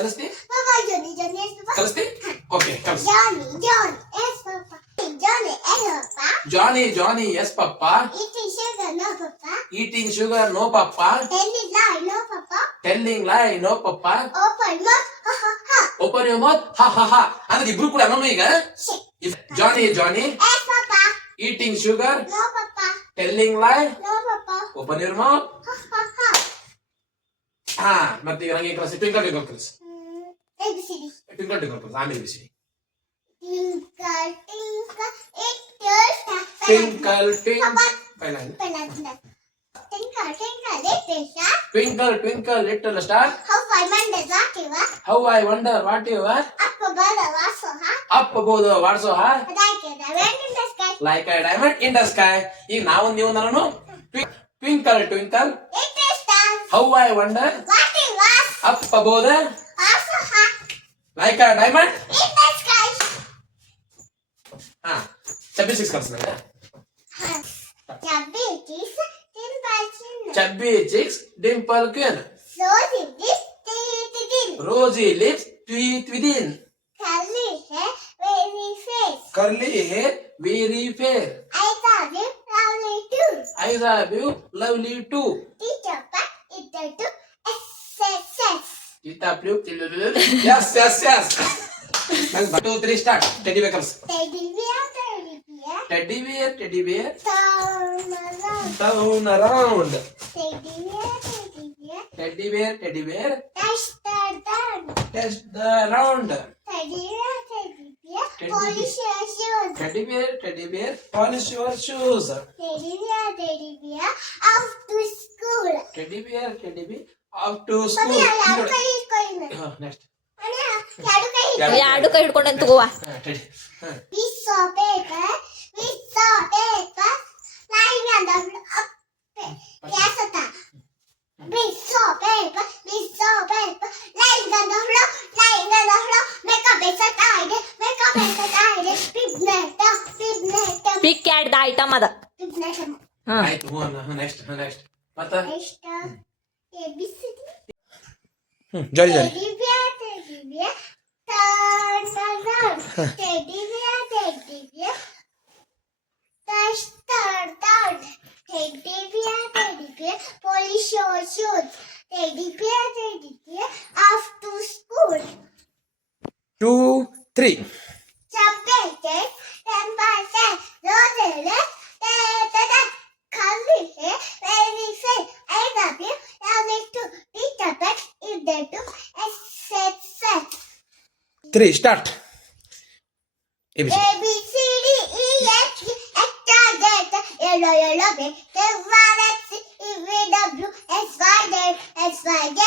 ಕಲಿಸ್ತಿ Papa, Johnny, Johnny, yes, Papa. ಕಲಿಸ್ತಿ okay ಕಲಿಸ್ Johnny, Johnny, yes, Papa. Johnny, yes, Papa. Johnny yes papa Eating sugar, no, Papa. Eating sugar no papa Telling lie, no, Papa. Telling lie no papa Open mouth, ha, ha, ha. Open your mouth ha ha ha ಅಂದ್ರೆ ಇಬ್ರು ಕೂಡ ಅನ್ನೋನು ಈಗ Shit. Johnny Yes, Papa. Eating sugar No, Papa. Telling lie No, Papa. Open your mouth Ha, ha, ha. ಹಾ ಮತ್ತೆ ಈಗ ನಂಗೆ ಕಲಿಸಿ ಟ್ವಿಂಕಲ್ ಟ್ವಿಂಕಲ್ ಕಲಿಸಿ ABCD. ಟ್ವಿಂಕಲ್ ಟ್ವಿಂಕಲ್ ಕಲಿಸಿ ಆಮೇಲೆ ಬಿಸಿ Twinkle, twinkle, little star. Twinkle Papa. Twinkle Twinkle, twinkle, little star. Twinkle twinkle little star How I wonder what you are. ಹೌ ಐ ವಂಡರ್ ವಾಟ್ ಯು ಆರ್ Up above the was so high. Up above what so high Like a diamond in the sky. Like I diamond in the sky ಈಗ ನಾವು ನೀವು ನಾನು twinkle twinkle Little stars. How I wonder What it was. Up above Also high. Like I diamond In the sky. ಹಾ Chabbi six ಕಲಿಸ್ ನಂಗೆ Chubby kiss. Dimple chin. Chubby cheeks dimple chin So this till. Rosy lips teeth within Curly hair. Very face. Curly hair very fair I thought you lovely too. I love you lovely too Teacher but it do SSS. ಕಿತಾಬ್ಲು yes yes yes ನಂಗೆ 2 3 start teddy bear ಕಲಿಸ್ Teddy bear, teddy bear. Teddy bear teddy bear Turn around. Turn around Teddy bear, teddy bear. Teddy bear teddy bear Touch the down. Test the round Teddy bear, teddy bear. Teddy Polish your shoes. Teddy bear polish your shoes Teddy bear. Off to school. Teddy bear off to Mummy, school ಯಾರು ಕೈ ಹಿಡ್ಕೊಳ್ಳಿ. Next ಅಣ್ಣ, ಯಾರು ಕೈ ಹಿಡ್ಕೊಳ್ಳಿ. ಎರಡು ಕೈ ಹಿಡ್ಕೊಂಡು ತಗೋವಾ teddy We saw paper. Lying on the floor. Yes, sir. We saw paper. Lying on the floor. Make up is a tidy. Pibnet. Pick add the item ಅದ ಹಾ ಆಯ್ತು ನೆಕ್ಸ್ಟ್ ಮತ್ತ Next, ABCD. ಜಾರಿ Teddy bear. Turn around. Teddy bear. Touch the down. Teddy bear. Polish your shoes. Teddy bear. Off to school. 2 3 Chubby Temperature. Roses. Curly hair. Very face. I love you. Love it too. Teacher but if they do SSS. 3 start A B C D E F G H I J K Yellow B K Y X E V W X Y Z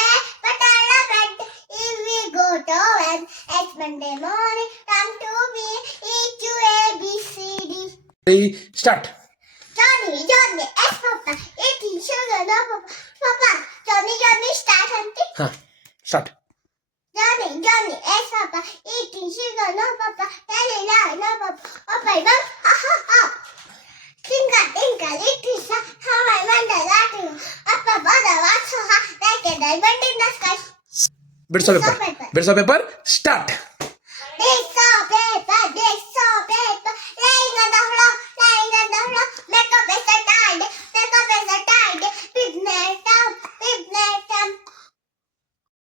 but I love it if we go to N X Monday morning come to me E to A B C D 3 start Johnny S Papa eating sugar no Papa Johnny start hunting ಹಾ start Johnny S Papa eating sugar no Papa telling lie no Papa open mouth ha ha ha. Twinkle, little star, how I wonder that you up above the was so high, like a diamond in the sky. ಬಿಡ್ಸೋ paper start